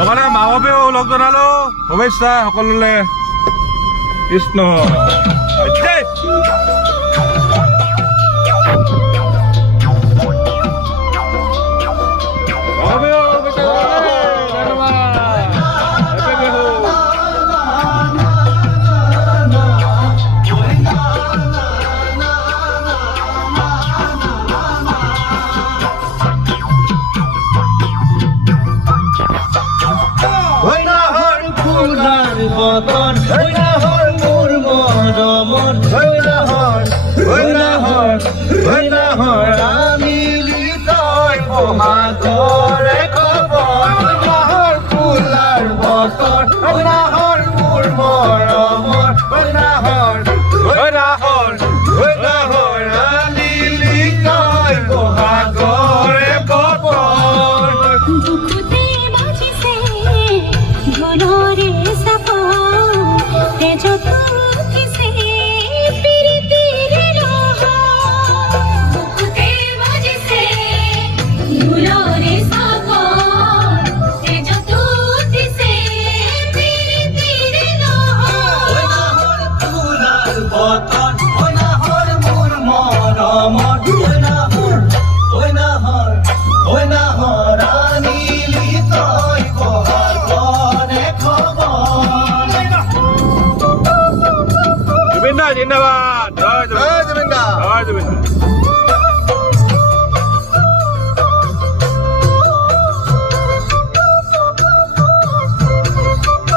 লগতে মা বাপেও লগ জনালো শুভেচ্ছা সকলোলে কৃষ্ণ বতন হর মোর মরমর হর আমি লিতয় মহাগরে খবর হর ফুলার বতন হর মোর মরমর হর আমি লিতয় মহাগরে খবর দুঃখতে বাজিছে ঝড়রে সাপা তেজ তুকিছে পিরিতিরে রহা দুঃখতে বাজিছে ঝড়রে সাপা তেজ তুকিছে পিরিতিরে রহা হর ফুলার বতন হর মোর মরমর হর আমি লিতয় মহাগরে খবর জুবিন দা জিন্দাবাদ জয় জুবিন জয় জগন্নাথ জয় জুবিন